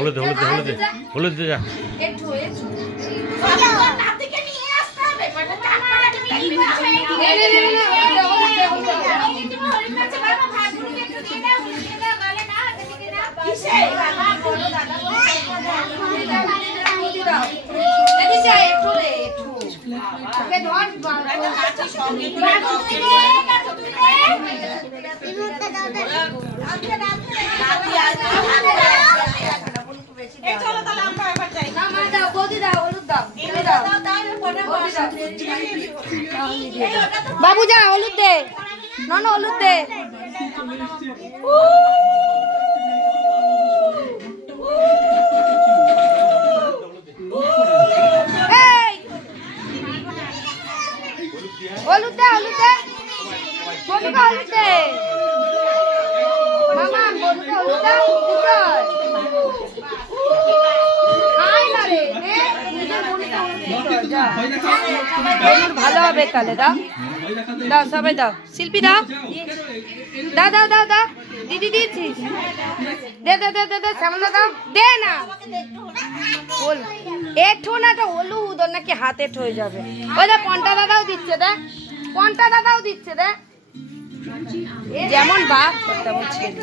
হলুদ হলুদ হলুদ হলুদ যা বাবু যা হলুদ দে, নন হলুদ দে। হলুদ দে, হলুদ দে, বলুকে হলুদ দে। মামা বলুকে হলুদ দাও, ভালো হবে তাহলে। দাও দাও, সবাই দাও, শিল্পী দাও, দাও দাও দাও দাও, দিদি দিয়েছিস, দে দে দে দে দে, শ্যামলা দাও, দে না বল এঠো না তো হলুদ, ওর নাকি হাতে হয়ে যাবে। ওই দে পন্টা দাদাও দিচ্ছে, দে পন্টা দাদাও দিচ্ছে, দে যেমন বাপ তেমন ছেলে।